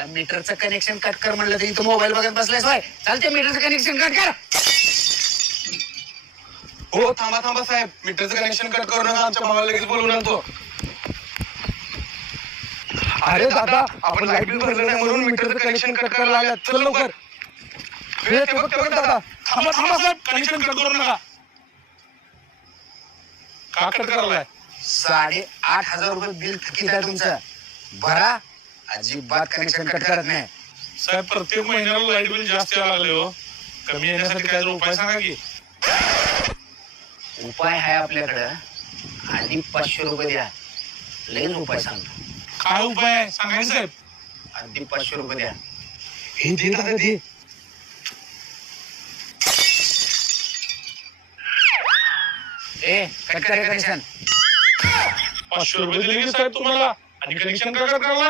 तुला मीटरचं connection cut कर म्हणलं तर इथं मोबाईल बघत बसलायस होय. चालते मीटरचं कनेक्शन कट कर. हो थांबा थांबा साहेब, मीटरचं कनेक्शन कट करू नका, आमच्या भावाला लगेच बोलवून आणतो. अरे दादा, आपण लाईट बिल भरलं नाही म्हणून मीटरचं कनेक्शन कट करायला आल्यात. चल लवकर. ते बघ दादा. थांबा थांबा साहेब, कनेक्शन कट करू नका. का कट करायलाय? 8,500 रुपये बिल थकीत आहे तुमचं. भरा. अजिबात कनेक्शन कट करत नाही. साहेब प्रत्येक महिन्याला लाईट बिल जास्त यायला लागले हो. कमी येण्यासाठी काय उपाय सांगा की. उपाय आहे आपल्याकडं. आधी 500 रुपये द्या. लगेच उपाय सांगतो. काय उपाय आहे सांगायचं साहेब? आधी 500 रुपये द्या. हे दे दादा दे. कट करे कनेक्शन. 500 रुपये दिले की साहेब तुम्हाला, आणि कनेक्शन का कट करलाय?